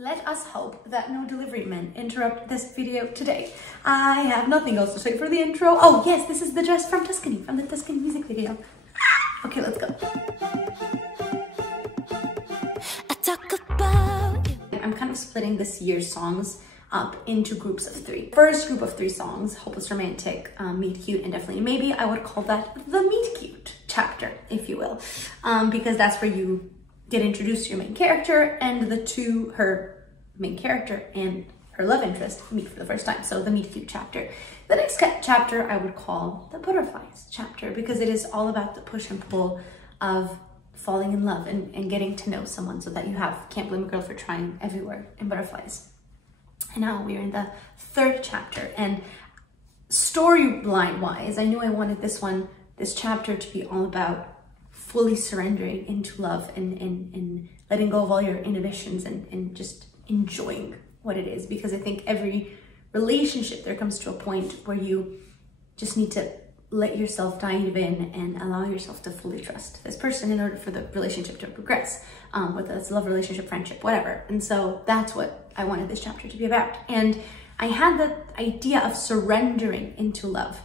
Let us hope that no delivery men interrupt this video today. I have nothing else to say for the intro. Oh yes, this is the dress from Tuscany, from the Tuscany music video. Okay, let's go. I'm kind of splitting this year's songs up into groups of 3. First group of 3 songs, Hopeless Romantic, Meet Cute, and Definitely Maybe. I would call that the Meet Cute chapter, if you will, because that's where you get introduced to your main character and her main character and her love interest meet for the first time. So the Meet Cute chapter. The next chapter I would call the Butterflies chapter, because it is all about the push and pull of falling in love and getting to know someone, so that you have Can't Blame a Girl for Trying everywhere in Butterflies. And now we're in the 3rd chapter, and storyline wise, I knew I wanted this chapter to be all about fully surrendering into love and letting go of all your inhibitions and just enjoying what it is. Because I think every relationship, there comes to a point where you just need to let yourself dive in and allow yourself to fully trust this person in order for the relationship to progress, whether it's love, relationship, friendship, whatever. And so that's what I wanted this chapter to be about. And I had the idea of surrendering into love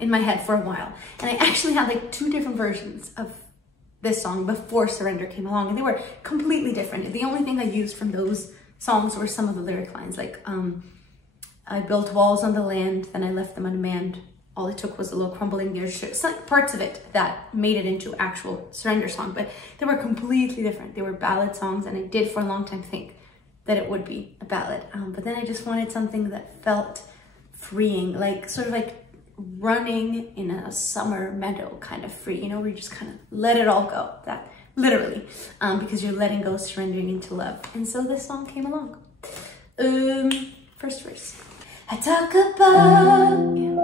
in my head for a while. And I actually had like 2 different versions of this song before Surrender came along, and they were completely different. The only thing I used from those songs were some of the lyric lines, like I built walls on the land, then I left them unmanned. All it took was a little crumbling near ship. Some parts of it that made it into actual Surrender song, but they were completely different. They were ballad songs, and I did for a long time think that it would be a ballad. But then I just wanted something that felt freeing, like sort of like running in a summer meadow, kind of free, you know, where you just kind of let it all go, that literally, because you're letting go, surrendering into love. And so this song came along. First verse. I talk about you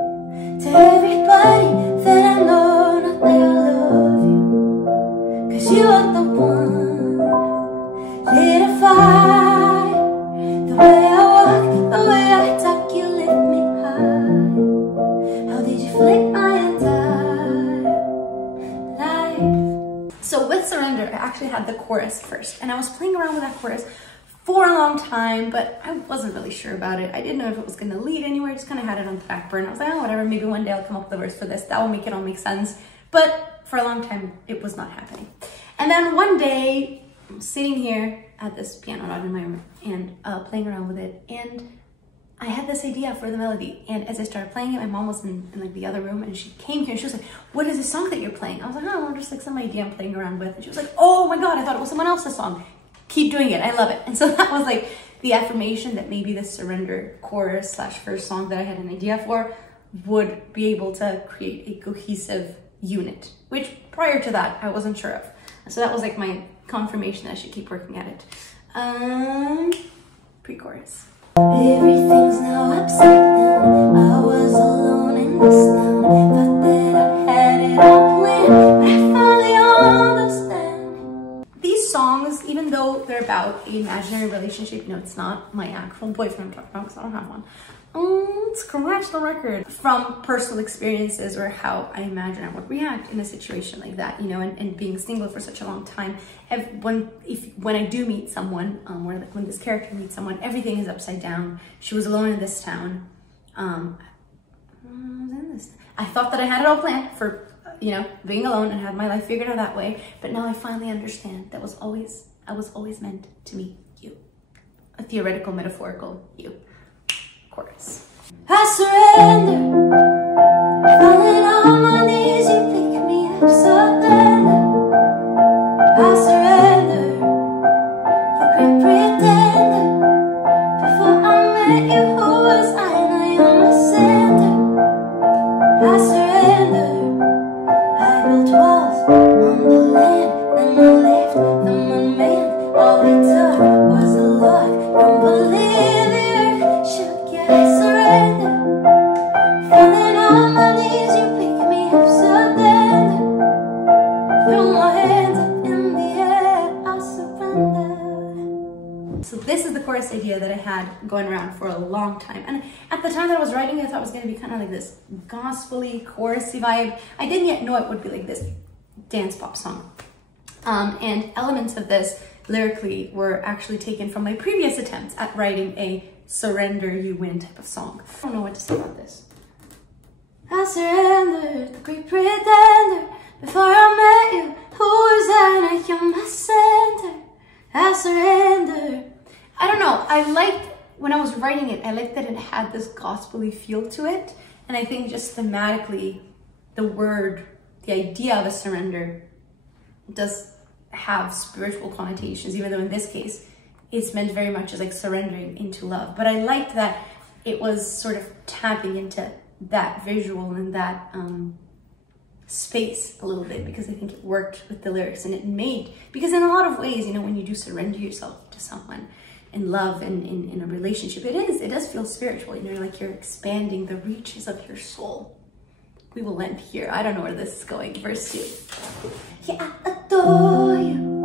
to everybody that I know, not that I love you, 'cause you are the one lit a fire. The way I walk, the way I talk, you lift me high. How did you flip my entire life? So with Surrender, I actually had the chorus first, and I was playing around with that chorus for a long time, but I wasn't really sure about it. I didn't know if it was going to lead anywhere. I just kind of had it on the back burner. I was like, oh, whatever, maybe one day I'll come up with a verse for this. That will make it all make sense. But for a long time, it was not happening. And then one day, I'm sitting here at this piano out in my room and playing around with it, and I had this idea for the melody. And as I started playing it, my mom was in like the other room, and she came here and she was like, what is this song that you're playing? I was like, oh, just like some idea I'm playing around with. And she was like, oh my God, I thought it was someone else's song. Keep doing it, I love it. And so that was like the affirmation that maybe this Surrender chorus slash first song that I had an idea for would be able to create a cohesive unit, which prior to that I wasn't sure of. So that was like my confirmation that I should keep working at it. Pre-chorus. Everything's now upside down. I was alone in this town. Thought that I had it all planned, but I finally understand. These songs, even though they're about an imaginary relationship, you know, it's not my actual boyfriend I'm talking about, because I don't have one. Scratch the record. From personal experiences, or how I imagine I would react in a situation like that, you know, and being single for such a long time. When I do meet someone, or like when this character meets someone, everything is upside down. She was alone in this town. I thought that I had it all planned for, you know, being alone and had my life figured out that way. But now I finally understand that I was always meant to meet you. A theoretical, metaphorical you. Chorus. I surrender, falling on my knees, you pick me up so tender. I surrender, the great pretender. Before I met you, who was I? Now you're my center. I surrender, I built walls on the land, then I left them unmanned. All it took was a look, don't believe the earth shook. I surrender, falling on my knees, you pick me up so tender. Throw my hands up in the air, I surrender. So this is the chorus idea that I had going around for a long time. And at the time that I was writing it, I thought it was going to be kind of like this gospel-y, chorusy vibe. I didn't yet know it would be like this dance pop song. And elements of this lyrically were actually taken from my previous attempts at writing a surrender you win type of song. I don't know what to say about this. I surrendered, the great pretender. Before I met you, who was I? You're my center. I surrender. I don't know. I liked, when I was writing it, I liked that it had this gospel-y feel to it. And I think just thematically, the word, the idea of a surrender does have spiritual connotations, even though in this case, it's meant very much as like surrendering into love. But I liked that it was sort of tapping into that visual and that space a little bit, because I think it worked with the lyrics, and it made, because in a lot of ways, you know, when you do surrender yourself to someone in love and in a relationship, it does feel spiritual, you know, like you're expanding the reaches of your soul. We will end here. I don't know where this is going. Verse 2. Yeah, I adore you.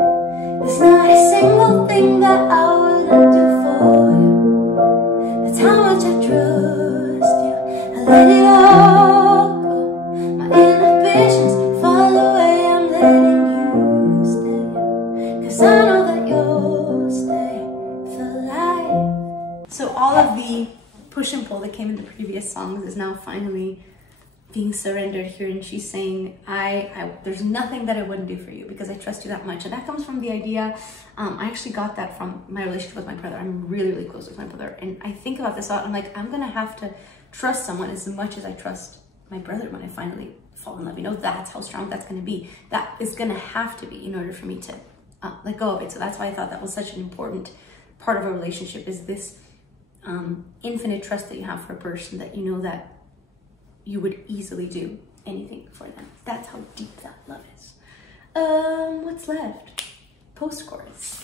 There's not a single thing that I wouldn't do for you. That's how much I trust you. I let it all go. My inhibitions fall away. I'm letting you stay. 'Cause I know that you'll stay for life. So all of the push and pull that came in the previous songs is now finally being surrendered here, and she's saying, there's nothing that I wouldn't do for you because I trust you that much. And that comes from the idea, I actually got that from my relationship with my brother. I'm really, really close with my brother, and I think about this a lot. I'm like, I'm gonna have to trust someone as much as I trust my brother when I finally fall in love. You know, that's how strong that's gonna be. That is gonna have to be in order for me to let go of it. So that's why I thought that was such an important part of a relationship, is this infinite trust that you have for a person, that you know that you would easily do anything for them. That's how deep that love is. What's left? Post-chorus.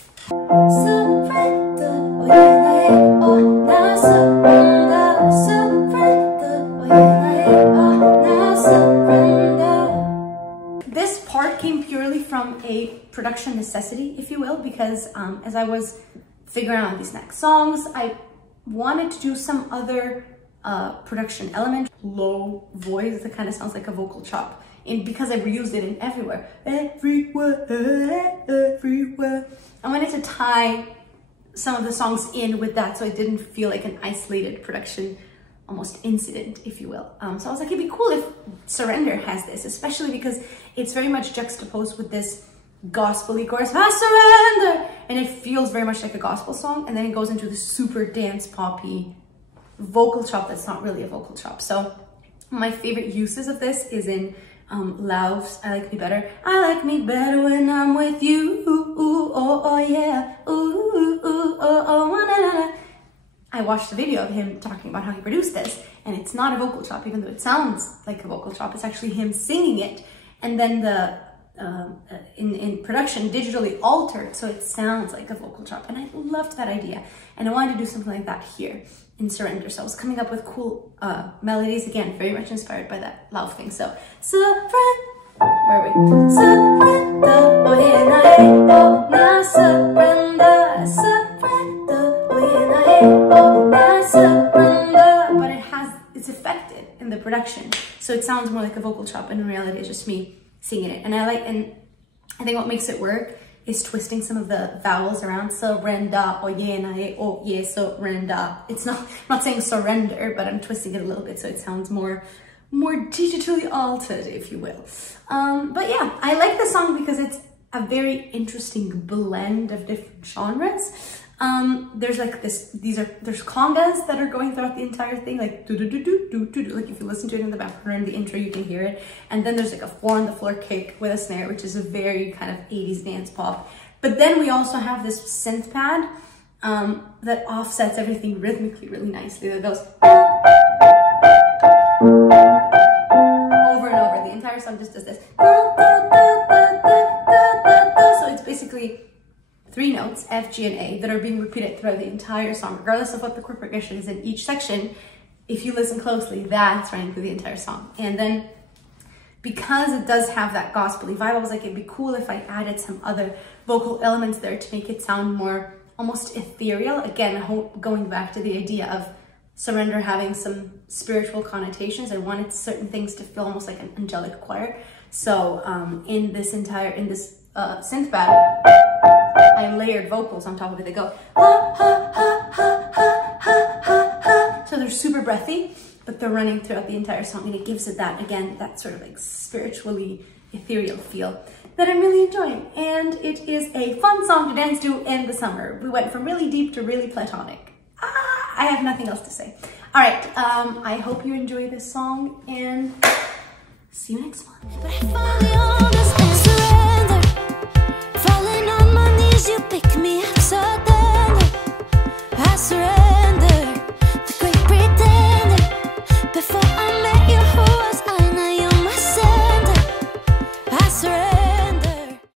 This part came purely from a production necessity, if you will, because as I was figuring out these next songs, I wanted to do some other production element, low voice that kind of sounds like a vocal chop, and because I reused it in everywhere, I wanted to tie some of the songs in with that, so it didn't feel like an isolated production, almost incident, if you will. So I was like, it'd be cool if Surrender has this, especially because it's very much juxtaposed with this gospel-y chorus, I surrender, and it feels very much like a gospel song, and then it goes into the super dance poppy vocal chop that's not really a vocal chop. So my favorite uses of this is in Lauf's I Like Me Better. I like me better when I'm with you. Ooh, oh, oh yeah. Ooh, ooh, oh, oh, na, na, na. I watched a video of him talking about how he produced this, and it's not a vocal chop, even though it sounds like a vocal chop. It's actually him singing it, and then the in production digitally altered so it sounds like a vocal chop, and I loved that idea, and I wanted to do something like that here in Surrender. So I was coming up with cool melodies, again very much inspired by that Lauf thing. So where are we? Surrender, oh yeah, oh now surrender, surrender, oh yeah, oh now surrender. But it's affected in the production, so it sounds more like a vocal chop, and in reality it's just me singing it. And I think what makes it work is twisting some of the vowels around. Surrender, oh yeah, surrender. It's not, I'm not saying surrender, but I'm twisting it a little bit so it sounds more digitally altered, if you will. But yeah, I like the song because it's a very interesting blend of different genres. There's like there's congas that are going throughout the entire thing, like do do do do do do do. Like if you listen to it in the background in the intro, you can hear it. And then there's like a 4 on the floor kick with a snare, which is a very kind of 80s dance pop. But then we also have this synth pad that offsets everything rhythmically really nicely. That goes over and over. The entire song just does this. So it's basically 3 notes, F, G, and A, that are being repeated throughout the entire song, regardless of what the chord progression is in each section. If you listen closely, that's running through the entire song. And then because it does have that gospel-y vibe, I was like, it'd be cool if I added some other vocal elements there to make it sound more almost ethereal. Again, going back to the idea of Surrender having some spiritual connotations, I wanted certain things to feel almost like an angelic choir. So in this synth pad, I layered vocals on top of it. They go, ha, ha, ha, ha, ha, ha, ha, ha. So they're super breathy, but they're running throughout the entire song, and it gives it that, again, that sort of like spiritually ethereal feel that I'm really enjoying. And it is a fun song to dance to in the summer. We went from really deep to really platonic. I have nothing else to say. All right, I hope you enjoy this song, and see you next one. But I finally understand, surrender. Falling on my knees, you pick me up so tender. I surrender.